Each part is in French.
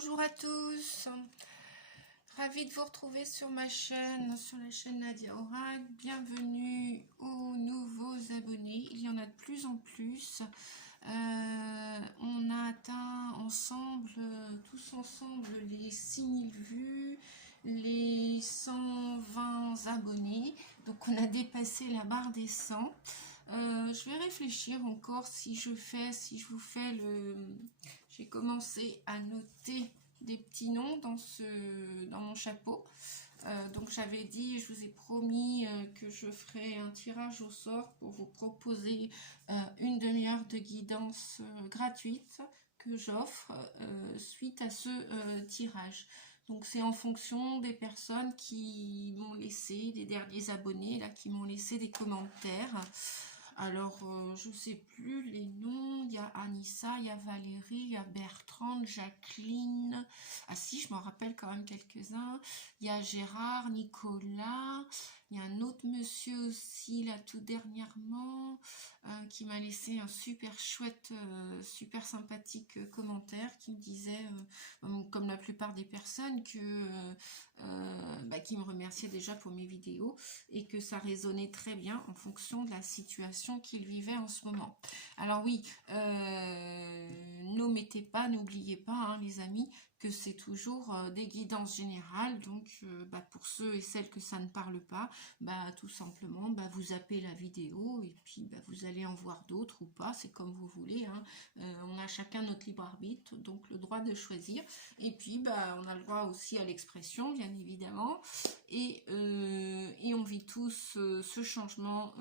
Bonjour à tous, ravie de vous retrouver sur ma chaîne, sur la chaîne Nadia Oracle. Bienvenue aux nouveaux abonnés, il y en a de plus en plus. On a atteint ensemble, tous ensemble, les 6000 vues, les 120 abonnés, donc on a dépassé la barre des 100. Je vais réfléchir encore si je vous fais le... J'ai commencé à noter des petits noms dans mon chapeau. Donc j'avais dit, je vous ai promis que je ferai un tirage au sort pour vous proposer une demi-heure de guidance gratuite que j'offre suite à ce tirage. Donc c'est en fonction des personnes qui m'ont laissé, des derniers abonnés là, qui m'ont laissé des commentaires. Alors, je ne sais plus les noms, il y a Anissa, il y a Valérie, il y a Bertrand, Jacqueline, ah si, je m'en rappelle quand même quelques-uns, il y a Gérard, Nicolas, il y a un autre monsieur aussi, là, tout dernièrement, qui m'a laissé un super chouette, super sympathique commentaire, qui me disait, comme la plupart des personnes, qui me remerciait déjà pour mes vidéos, et que ça résonnait très bien en fonction de la situation qu'il vivait en ce moment. Alors oui, n'oubliez pas, hein, les amis, que c'est toujours des guidances générales, donc pour ceux et celles que ça ne parle pas, tout simplement, vous zappez la vidéo et puis vous allez en voir d'autres ou pas, c'est comme vous voulez, hein. On a chacun notre libre arbitre, donc le droit de choisir, et puis on a le droit aussi à l'expression, bien évidemment, et on vit tous ce changement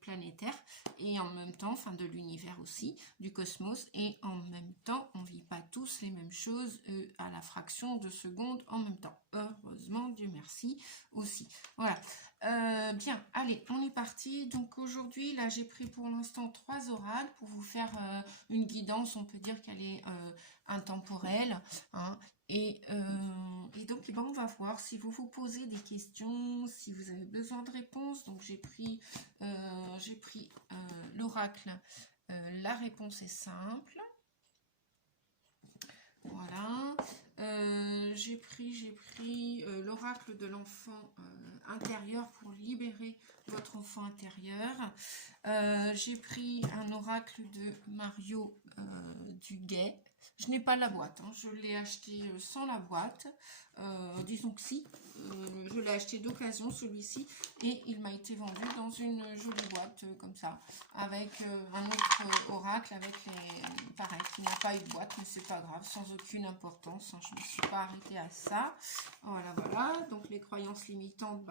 planétaire, et en même temps, de l'univers aussi, du cosmos, et en même temps, on vit pas tous les mêmes choses à la fraction de seconde en même temps. Heureusement, Dieu merci aussi. Voilà. Bien, allez, on est parti. Donc aujourd'hui, là, j'ai pris pour l'instant 3 oracles pour vous faire une guidance. On peut dire qu'elle est intemporelle, hein. Et donc, on va voir si vous vous posez des questions, si vous avez besoin de réponses. Donc, j'ai pris l'oracle. La réponse est simple. Voilà. J'ai pris l'oracle de l'enfant intérieur pour libérer votre enfant intérieur. J'ai pris un oracle de Mario Duguay. Je n'ai pas la boîte, hein. Je l'ai acheté sans la boîte. Disons que si, je l'ai acheté d'occasion celui-ci, et il m'a été vendu dans une jolie boîte comme ça, avec un autre oracle avec pareil, qui n'a pas eu de boîte, mais c'est pas grave, sans aucune importance, hein. Je ne me suis pas arrêtée à ça. Voilà. Donc les croyances limitantes,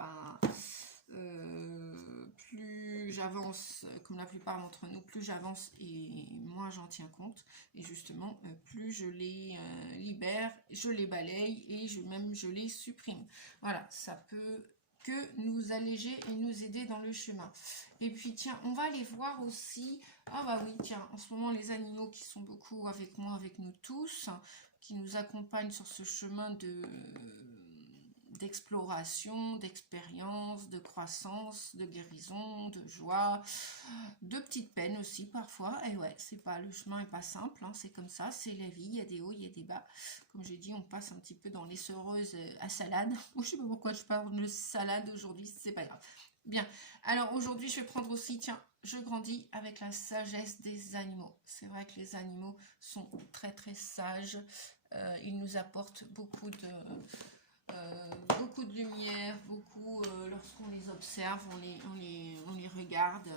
plus j'avance, comme la plupart d'entre nous, plus j'avance et moins j'en tiens compte, et justement plus je les libère, je les balaye, et je les supprime. Voilà, ça peut que nous alléger et nous aider dans le chemin. Et puis tiens, on va aller voir aussi, oui, tiens, en ce moment les animaux qui sont beaucoup avec moi, avec nous tous, qui nous accompagnent sur ce chemin d'exploration, d'expérience, de croissance, de guérison, de joie, de petites peines aussi parfois. Et ouais, le chemin est pas simple, hein, c'est comme ça, c'est la vie, il y a des hauts, il y a des bas. Comme j'ai dit, on passe un petit peu dans les sereuses à salade. Je sais pas pourquoi je parle de salade aujourd'hui, c'est pas grave. Bien, alors aujourd'hui je vais prendre aussi, tiens, je grandis avec la sagesse des animaux. C'est vrai que les animaux sont très très sages, ils nous apportent beaucoup de lumière, lorsqu'on les observe, on les regarde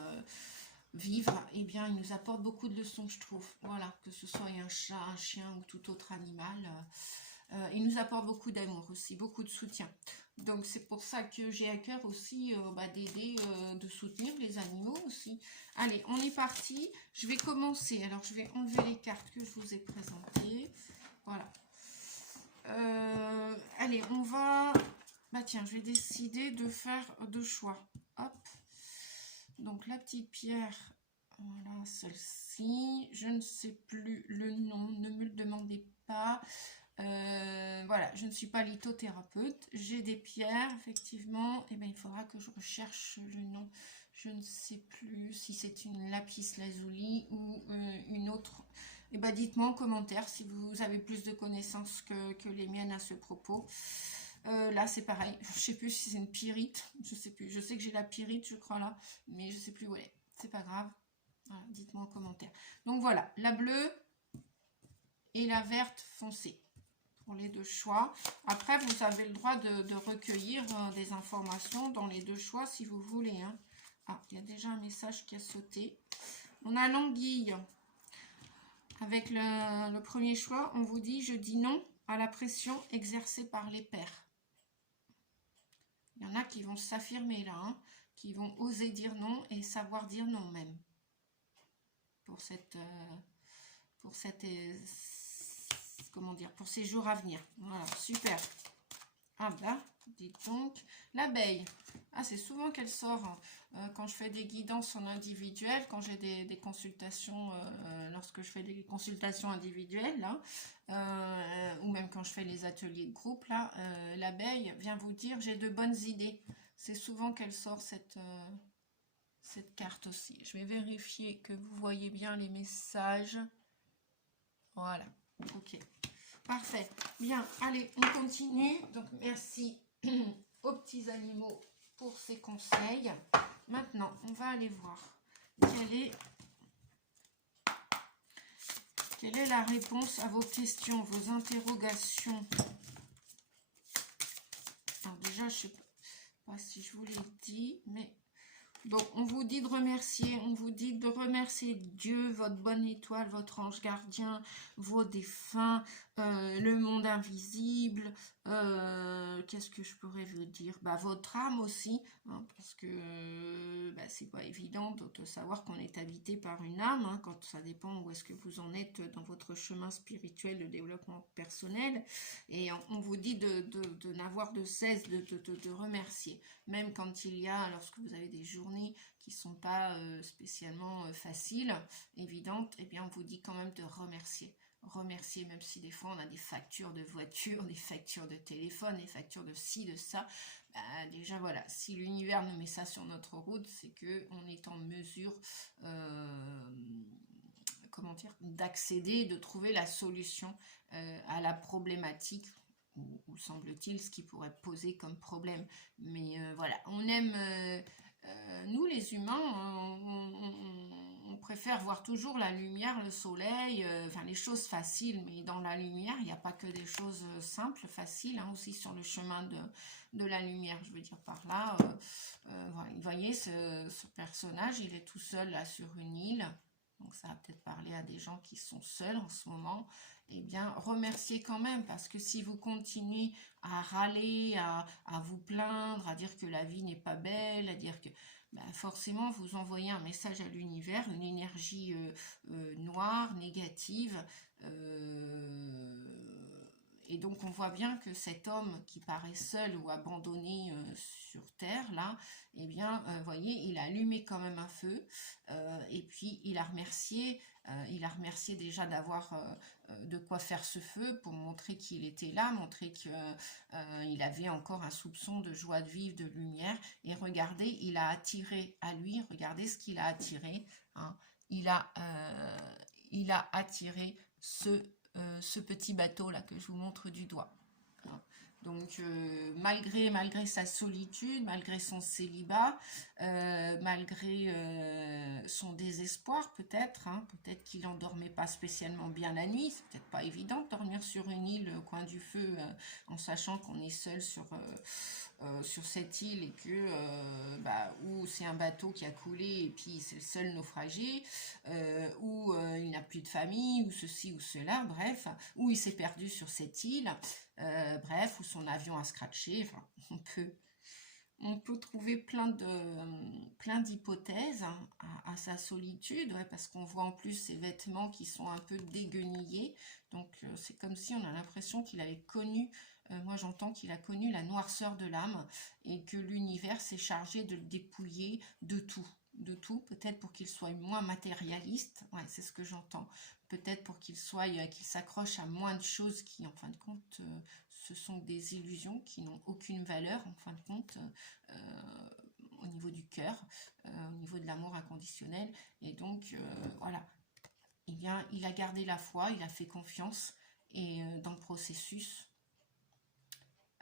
vivre, et bien ils nous apportent beaucoup de leçons, je trouve. Voilà, que ce soit un chat, un chien ou tout autre animal, ils nous apportent beaucoup d'amour aussi, beaucoup de soutien. Donc c'est pour ça que j'ai à cœur aussi d'aider, de soutenir les animaux aussi. Allez, on est parti. Je vais commencer. Alors je vais enlever les cartes que je vous ai présentées. Voilà. Allez, on va... tiens, je vais décider de faire 2 choix. Hop. Donc la petite pierre, voilà, celle-ci. Je ne sais plus le nom, ne me le demandez pas. Voilà, je ne suis pas lithothérapeute. J'ai des pierres, effectivement. Et il faudra que je recherche le nom. Je ne sais plus si c'est une lapis lazuli ou une autre Et ben dites-moi en commentaire si vous avez plus de connaissances que les miennes à ce propos. Là c'est pareil, je sais plus si c'est une pyrite, je sais plus, je sais que j'ai la pyrite je crois là, mais je sais plus où elle est, c'est pas grave, voilà, dites-moi en commentaire. Donc voilà, la bleue et la verte foncée pour les deux choix. Après vous avez le droit de recueillir des informations dans les deux choix si vous voulez, hein. Ah, il y a déjà un message qui a sauté. On a l'anguille. Avec le premier choix, on vous dit « Je dis non à la pression exercée par les pairs ». Il y en a qui vont s'affirmer là, hein, qui vont oser dire non et savoir dire non même. Pour comment dire, pour ces jours à venir. Voilà, super. Ah bah, dites donc, l'abeille. Ah, c'est souvent qu'elle sort quand je fais des guidances en individuel, quand j'ai des consultations, lorsque je fais des consultations individuelles, là, ou même quand je fais les ateliers de groupe, là, l'abeille vient vous dire j'ai de bonnes idées. C'est souvent qu'elle sort cette carte aussi. Je vais vérifier que vous voyez bien les messages. Voilà, ok. Parfait. Bien, allez, on continue. Donc, merci aux petits animaux pour ces conseils. Maintenant, on va aller voir quelle est la réponse à vos questions, vos interrogations. Alors déjà, je ne sais pas si je vous l'ai dit, mais... Donc, on vous dit de remercier, Dieu, votre bonne étoile, votre ange gardien, vos défunts, le monde invisible, qu'est-ce que je pourrais vous dire? Bah, votre âme aussi, hein, parce que bah, c'est pas évident de savoir qu'on est habité par une âme, hein, quand ça dépend où est-ce que vous en êtes dans votre chemin spirituel de développement personnel, et on vous dit de n'avoir de cesse de remercier, même quand il y a, lorsque vous avez des journées qui ne sont pas spécialement faciles, évidentes, eh bien on vous dit quand même de remercier. Remercier, même si des fois on a des factures de voiture, des factures de téléphone, des factures de ci, de ça. Bah, déjà voilà, si l'univers nous met ça sur notre route, c'est qu'on est en mesure comment dire, d'accéder, de trouver la solution à la problématique, ou semble-t-il ce qui pourrait poser comme problème. Mais voilà, on aime, nous les humains, on préfère voir toujours la lumière, le soleil, enfin les choses faciles, mais dans la lumière, il n'y a pas que des choses simples, faciles, hein, aussi sur le chemin de la lumière, je veux dire par là. Voilà, vous voyez, ce personnage, il est tout seul là sur une île. Donc ça va peut-être parler à des gens qui sont seuls en ce moment. Eh bien, remerciez quand même, parce que si vous continuez à râler, à vous plaindre, à dire que la vie n'est pas belle, à dire que ben forcément vous envoyez un message à l'univers, une énergie noire, négative, et donc on voit bien que cet homme qui paraît seul ou abandonné sur terre là, eh bien voyez, il a allumé quand même un feu, et puis il a remercié déjà d'avoir de quoi faire ce feu, pour montrer qu'il était là, montrer qu'il avait encore un soupçon de joie de vivre, de lumière. Et regardez, il a attiré à lui, regardez ce qu'il a attiré, hein. Il a attiré ce petit bateau là que je vous montre du doigt. Donc malgré sa solitude, malgré son célibat, malgré son désespoir peut-être, hein, peut-être qu'il n'endormait pas spécialement bien la nuit, c'est peut-être pas évident de dormir sur une île au coin du feu en sachant qu'on est seul sur cette île, et que ou c'est un bateau qui a coulé et puis c'est le seul naufragé, ou il n'a plus de famille, ou ceci ou cela, bref, ou il s'est perdu sur cette île, bref, ou son avion a scratché. Enfin, on peut trouver plein d'hypothèses à sa solitude, ouais, parce qu'on voit en plus ses vêtements qui sont un peu déguenillés, donc c'est comme si on a l'impression qu'il avait connu, moi j'entends qu'il a connu la noirceur de l'âme, et que l'univers s'est chargé de le dépouiller de tout, peut-être pour qu'il soit moins matérialiste, ouais, c'est ce que j'entends, peut-être pour qu'il s'accroche à moins de choses qui en fin de compte ce sont des illusions qui n'ont aucune valeur en fin de compte, au niveau du cœur, au niveau de l'amour inconditionnel. Et donc voilà, eh bien, il a gardé la foi, il a fait confiance et dans le processus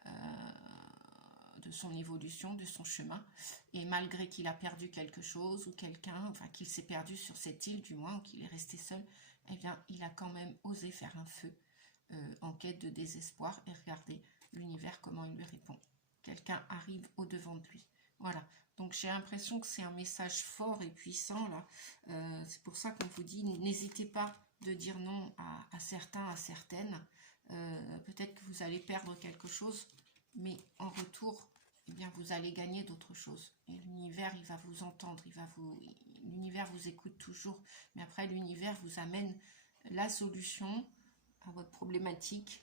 de son évolution, de son chemin. Et malgré qu'il a perdu quelque chose ou quelqu'un, enfin qu'il s'est perdu sur cette île du moins, ou qu'il est resté seul, eh bien, il a quand même osé faire un feu en quête de désespoir. Et regardez l'univers, comment il lui répond. Quelqu'un arrive au-devant de lui. Voilà. Donc j'ai l'impression que c'est un message fort et puissant là. C'est pour ça qu'on vous dit, n'hésitez pas de dire non à certains, à certaines. Peut-être que vous allez perdre quelque chose, mais en retour, eh bien, vous allez gagner d'autres choses. Et l'univers, il va vous entendre, l'univers vous écoute toujours. Mais après, l'univers vous amène la solution à votre problématique,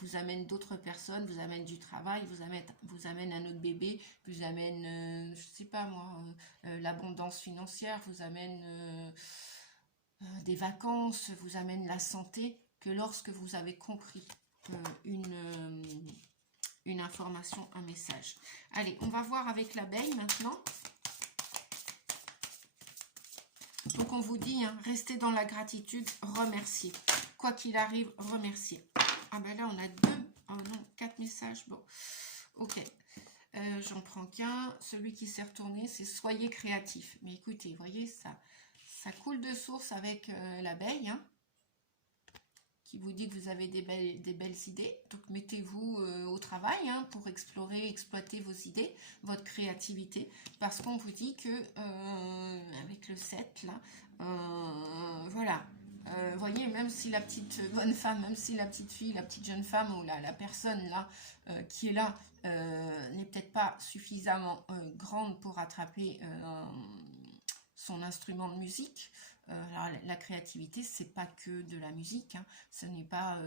vous amène d'autres personnes, vous amène du travail, vous amène un autre bébé, vous amène, je sais pas moi, l'abondance financière, vous amène des vacances, vous amène la santé, que lorsque vous avez compris une information, un message. Allez, on va voir avec l'abeille maintenant. Donc on vous dit, hein, restez dans la gratitude, remerciez. Quoi qu'il arrive, remerciez. Ah ben là on a 4 messages. Bon, ok. J'en prends qu'un. Celui qui s'est retourné, c'est soyez créatif. Mais écoutez, vous voyez, ça coule de source avec l'abeille, hein, qui vous dit que vous avez des belles idées. Donc mettez-vous au travail, hein, pour explorer, exploiter vos idées, votre créativité, parce qu'on vous dit que avec le 7 là, voilà, vous voyez, même si la petite bonne femme, même si la petite fille, la petite jeune femme ou la personne là qui est là n'est peut-être pas suffisamment grande pour attraper son instrument de musique. Alors, la créativité, c'est pas que de la musique, hein. Ce n'est pas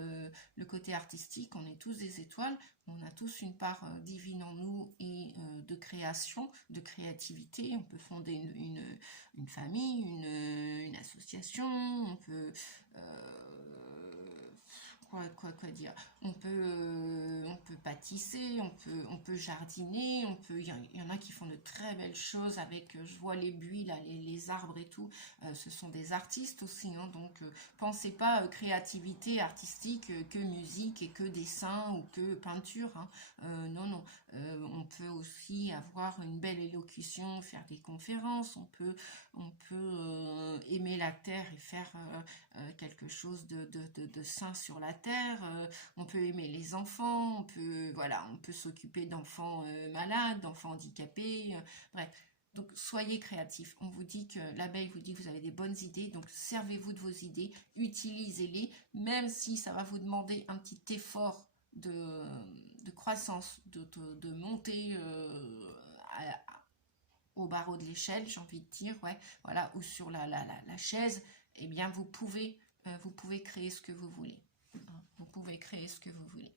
le côté artistique. On est tous des étoiles, on a tous une part divine en nous et de création, de créativité. On peut fonder une famille, une association, on peut quoi dire, on peut pâtisser, on peut jardiner, il y en a qui font de très belles choses avec, je vois les buis là, les arbres et tout, ce sont des artistes aussi, hein, donc pensez pas créativité artistique que musique et que dessin ou que peinture, hein. Non, on peut aussi avoir une belle élocution, faire des conférences, on peut aimer la terre et faire quelque chose de sain sur la terre, on peut aimer les enfants, on peut s'occuper d'enfants malades, d'enfants handicapés, bref. Donc soyez créatifs. On vous dit que l'abeille vous dit que vous avez des bonnes idées, donc servez-vous de vos idées, utilisez-les, même si ça va vous demander un petit effort de croissance, de monter au barreau de l'échelle, j'ai envie de dire, ouais, voilà, ou sur la chaise, eh bien vous pouvez créer ce que vous voulez. Hein, vous pouvez créer ce que vous voulez.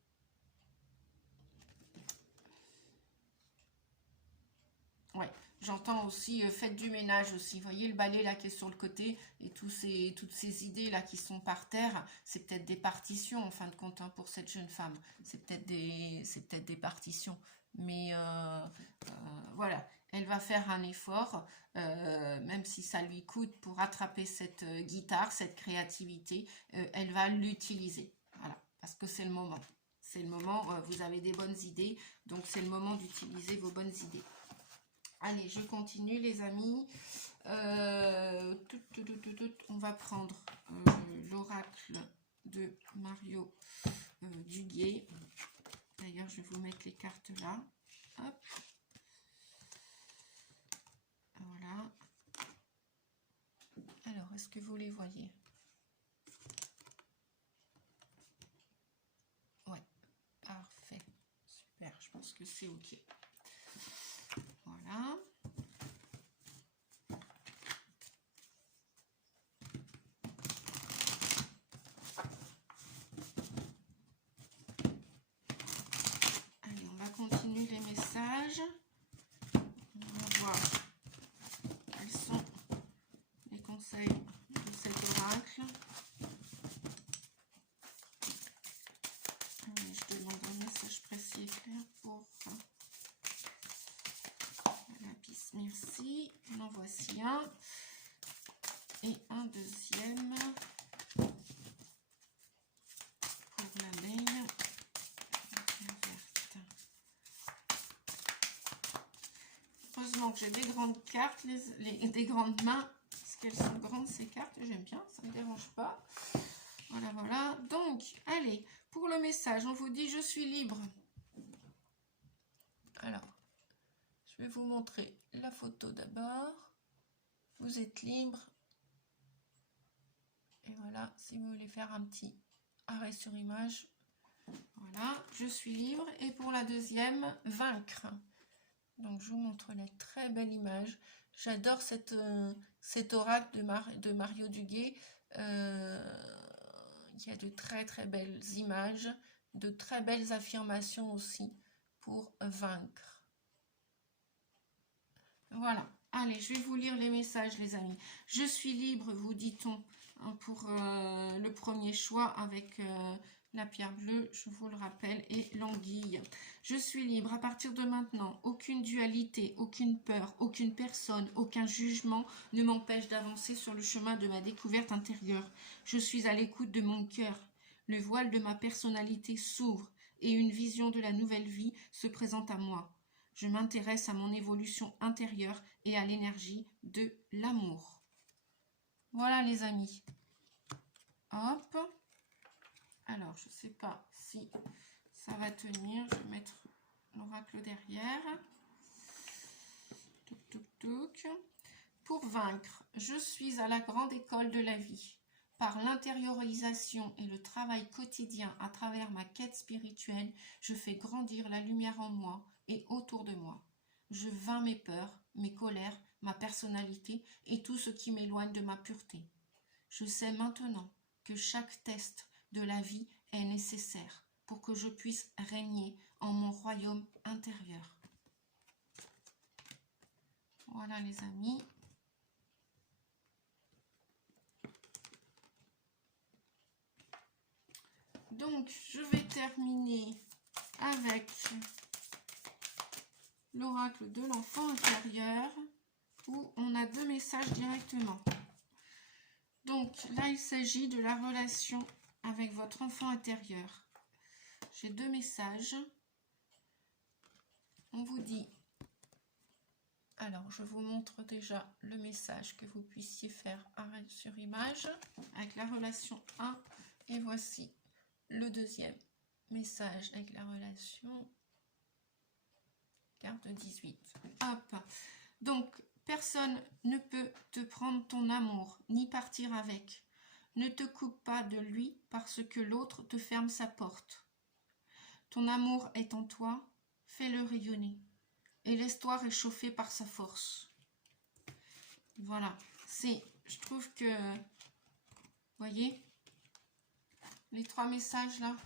Ouais, j'entends aussi, faites du ménage aussi. Vous voyez le balai là qui est sur le côté et toutes ces idées là qui sont par terre, c'est peut-être des partitions en fin de compte, hein, pour cette jeune femme. C'est peut-être des partitions. Mais voilà, elle va faire un effort, même si ça lui coûte pour attraper cette guitare, cette créativité, elle va l'utiliser. Voilà, parce que c'est le moment. C'est le moment, vous avez des bonnes idées, donc c'est le moment d'utiliser vos bonnes idées. Allez, je continue les amis. On va prendre l'oracle de Mario Duguay. D'ailleurs, je vais vous mettre les cartes là. Hop. Voilà. Alors, est-ce que vous les voyez? Ouais, parfait. Super, je pense que c'est OK. Voilà. Allez, on va continuer les messages. On va voir quels sont les conseils de cet oracle. Allez, je demande un message précis et clair pour la piste. Merci. En voici un. Et un deuxième. que j'ai des grandes cartes, des grandes mains, parce qu'elles sont grandes ces cartes, j'aime bien, ça ne me dérange pas. Voilà, voilà. Donc, allez, pour le message, on vous dit « Je suis libre ». Alors, je vais vous montrer la photo d'abord. Vous êtes libre. Et voilà, si vous voulez faire un petit arrêt sur image. Voilà, je suis libre. Et pour la deuxième, vaincre. Donc, je vous montre la très belle image. J'adore cet oracle de Mario Duguay. Il y a de très très belles images, de très belles affirmations aussi pour vaincre. Voilà. Allez, je vais vous lire les messages, les amis. Je suis libre, vous dit-on, hein, pour le premier choix avec la pierre bleue, je vous le rappelle, et l'anguille. Je suis libre à partir de maintenant. Aucune dualité, aucune peur, aucune personne, aucun jugement ne m'empêche d'avancer sur le chemin de ma découverte intérieure. Je suis à l'écoute de mon cœur. Le voile de ma personnalité s'ouvre et une vision de la nouvelle vie se présente à moi. Je m'intéresse à mon évolution intérieure et à l'énergie de l'amour. Voilà les amis. Hop. Alors, je ne sais pas si ça va tenir. Je vais mettre l'oracle derrière. Touc, touc, touc. Pour vaincre, je suis à la grande école de la vie. Par l'intériorisation et le travail quotidien à travers ma quête spirituelle, je fais grandir la lumière en moi et autour de moi. Je vainc mes peurs, mes colères, ma personnalité et tout ce qui m'éloigne de ma pureté. Je sais maintenant que chaque test de la vie est nécessaire pour que je puisse régner en mon royaume intérieur. Voilà les amis. Donc, je vais terminer avec l'oracle de l'enfant intérieur où on a deux messages directement. Donc, là, il s'agit de la relation avec votre enfant intérieur. J'ai deux messages. On vous dit... Alors, je vous montre déjà le message que vous puissiez faire arrêt sur image avec la relation 1. Et voici le deuxième message avec la relation carte 18. Hop. Donc, personne ne peut te prendre ton amour, ni partir avec. Ne te coupe pas de lui parce que l'autre te ferme sa porte. Ton amour est en toi, fais-le rayonner et laisse-toi réchauffer par sa force. Voilà. Je trouve que, voyez, les trois messages là,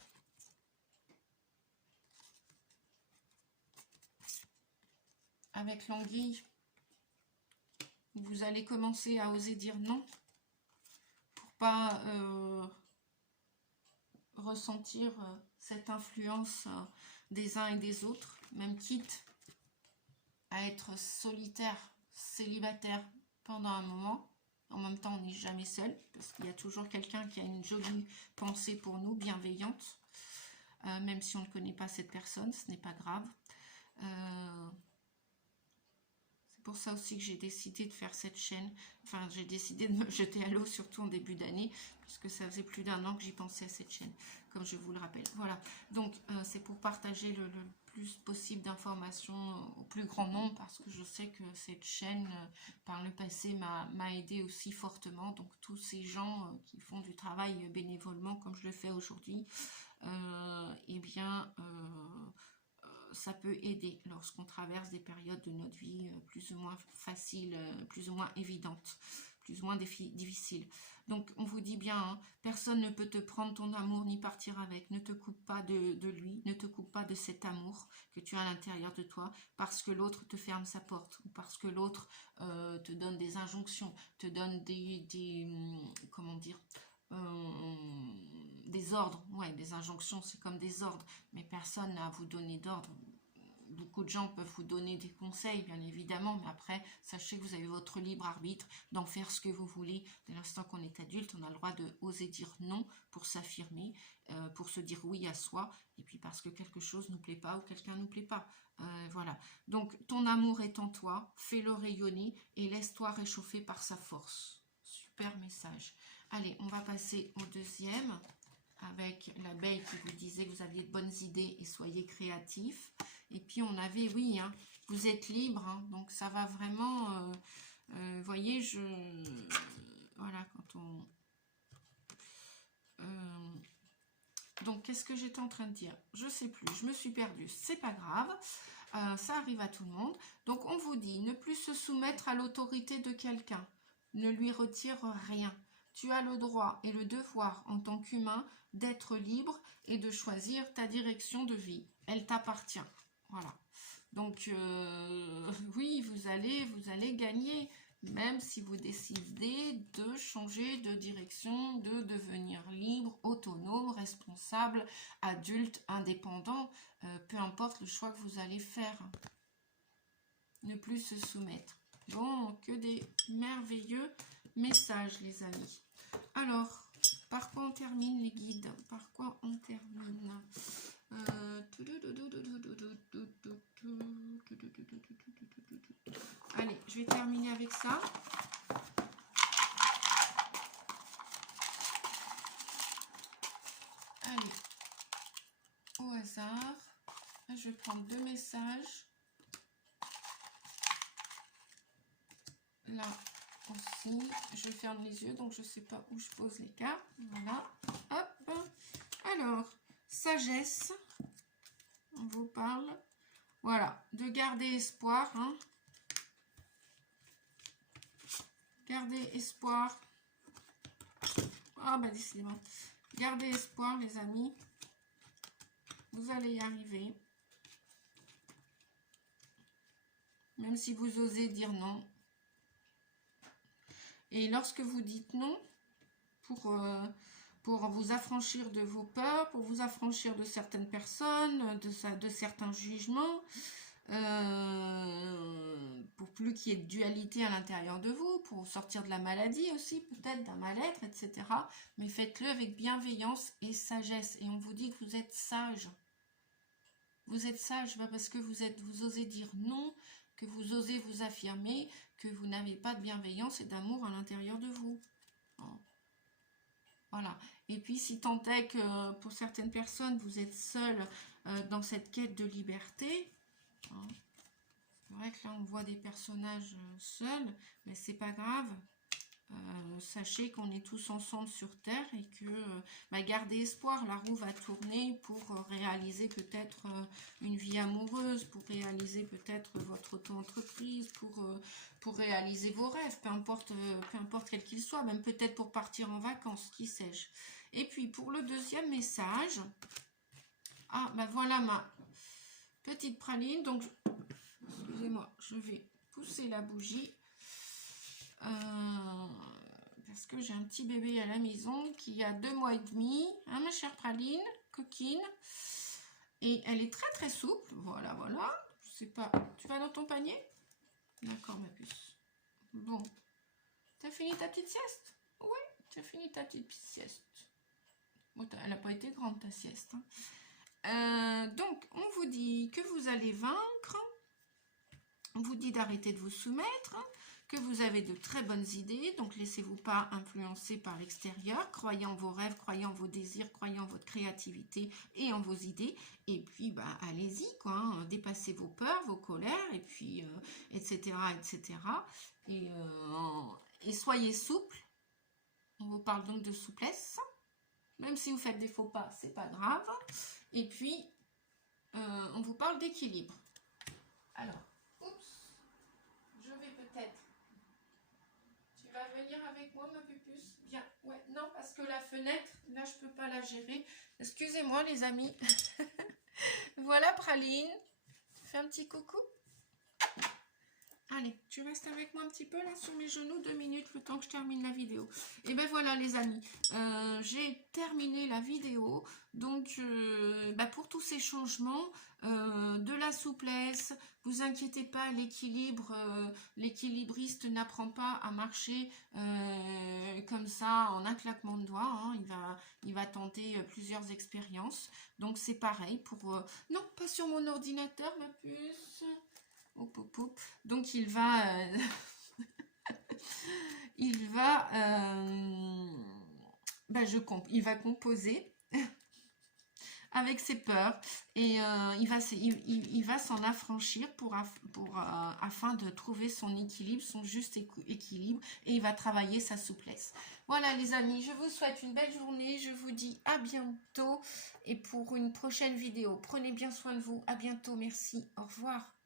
avec l'anguille, vous allez commencer à oser dire non pour pas ressentir cette influence des uns et des autres, même quitte à être solitaire, célibataire pendant un moment. En même temps, on n'est jamais seul, parce qu'il y a toujours quelqu'un qui a une jolie pensée pour nous, bienveillante. Même si on ne connaît pas cette personne, ce n'est pas grave. C'est pour ça aussi que j'ai décidé de faire cette chaîne. Enfin, j'ai décidé de me jeter à l'eau, surtout en début d'année, puisque ça faisait plus d'1 an que j'y pensais à cette chaîne, comme je vous le rappelle. Voilà, donc c'est pour partager le plus possible d'informations au plus grand nombre, parce que je sais que cette chaîne, par le passé, m'a aidé aussi fortement. Donc tous ces gens qui font du travail bénévolement, comme je le fais aujourd'hui, eh bien... ça peut aider lorsqu'on traverse des périodes de notre vie plus ou moins faciles, plus ou moins évidentes, plus ou moins difficiles. Donc on vous dit bien, hein, personne ne peut te prendre ton amour ni partir avec. Ne te coupe pas de lui, ne te coupe pas de cet amour que tu as à l'intérieur de toi, parce que l'autre te ferme sa porte, ou parce que l'autre te donne des injonctions, te donne comment dire, des ordres. Ouais, des injonctions, c'est comme des ordres, mais personne n'a à vous donner d'ordre, beaucoup de gens peuvent vous donner des conseils, bien évidemment, mais après, sachez que vous avez votre libre arbitre d'en faire ce que vous voulez. Dès l'instant qu'on est adulte, on a le droit de oser dire non pour s'affirmer, pour se dire oui à soi, et puis parce que quelque chose nous plaît pas ou quelqu'un nous plaît pas. Voilà. Donc, ton amour est en toi, fais-le rayonner et laisse-toi réchauffer par sa force. Super message. Allez, on va passer au deuxième, avec l'abeille qui vous disait que vous aviez de bonnes idées et soyez créatifs. Et puis on avait, oui, hein, vous êtes libre, hein, donc ça va vraiment, vous voyez, voilà, quand on... donc qu'est-ce que j'étais en train de dire? Je sais plus, je me suis perdue, c'est pas grave, ça arrive à tout le monde. Donc on vous dit, ne plus se soumettre à l'autorité de quelqu'un, ne lui retire rien. Tu as le droit et le devoir en tant qu'humain d'être libre et de choisir ta direction de vie. Elle t'appartient. Voilà. Donc, oui, vous allez gagner, même si vous décidez de changer de direction, de devenir libre, autonome, responsable, adulte, indépendant, peu importe le choix que vous allez faire. Ne plus se soumettre. Bon, que des merveilleux messages, les amis. Alors, par quoi on termine les guides? Par quoi on termine? Allez, je vais terminer avec ça. Allez, au hasard, je vais prendre 2 messages. Là aussi, je ferme les yeux, donc je ne sais pas où je pose les cartes. Voilà, hop. Alors, sagesse, on vous parle, voilà, de garder espoir, hein. Gardez espoir. Ah bah décidément. Gardez espoir, les amis. Vous allez y arriver. Même si vous osez dire non. Et lorsque vous dites non, pour vous affranchir de vos peurs, pour vous affranchir de certaines personnes, de certains jugements, pour plus qu'il y ait de dualité à l'intérieur de vous, pour sortir de la maladie aussi, peut-être d'un mal-être, etc. Mais faites-le avec bienveillance et sagesse. Et on vous dit que vous êtes sage. Vous êtes sage parce que vous osez dire non, que vous osez vous affirmer, que vous n'avez pas de bienveillance et d'amour à l'intérieur de vous. Voilà. Et puis, si tant est que pour certaines personnes, vous êtes seul dans cette quête de liberté, hein, c'est vrai que là, on voit des personnages seuls, mais c'est pas grave. Sachez qu'on est tous ensemble sur Terre et que gardez espoir, la roue va tourner pour réaliser peut-être une vie amoureuse, pour réaliser peut-être votre auto-entreprise, pour réaliser vos rêves, peu importe quel qu'il soit, même peut-être pour partir en vacances, qui sais-je. Et puis pour le deuxième message, ah ben voilà ma petite praline, donc excusez-moi, je vais pousser la bougie. Parce que j'ai un petit bébé à la maison qui a 2 mois et demi, hein, ma chère praline, coquine, et elle est très très souple, voilà, je sais pas, tu vas dans ton panier? D'accord ma puce. Bon, t'as fini ta petite sieste? Oui, tu as fini ta petite sieste. Bon, elle n'a pas été grande ta sieste, hein. Donc, on vous dit que vous allez vaincre, on vous dit d'arrêter de vous soumettre, que vous avez de très bonnes idées, donc laissez-vous pas influencer par l'extérieur, croyez en vos rêves, croyez en vos désirs, croyez en votre créativité et en vos idées, et puis allez-y, quoi, hein, dépassez vos peurs, vos colères, et puis etc. Et soyez souple. On vous parle donc de souplesse, même si vous faites des faux pas, c'est pas grave, et puis on vous parle d'équilibre. Alors, je vais peut-être... Tu vas venir avec moi, ma pupuce? Bien, ouais, non, parce que la fenêtre, là, je peux pas la gérer. Excusez-moi, les amis. Voilà, Praline. Fais un petit coucou. Allez, tu restes avec moi un petit peu là sur mes genoux, 2 minutes, le temps que je termine la vidéo. Et ben voilà les amis, j'ai terminé la vidéo. Donc pour tous ces changements, de la souplesse, vous inquiétez pas, l'équilibre, l'équilibriste n'apprend pas à marcher comme ça en un claquement de doigts. Hein. Il va tenter plusieurs expériences. Donc c'est pareil pour... non, pas sur mon ordinateur ma puce. Hop, hop, hop. Donc il va il va composer avec ses peurs et il va s'en affranchir afin de trouver son équilibre, son juste équilibre, et il va travailler sa souplesse. Voilà les amis, je vous souhaite une belle journée, je vous dis à bientôt et pour une prochaine vidéo. Prenez bien soin de vous, à bientôt, merci, au revoir.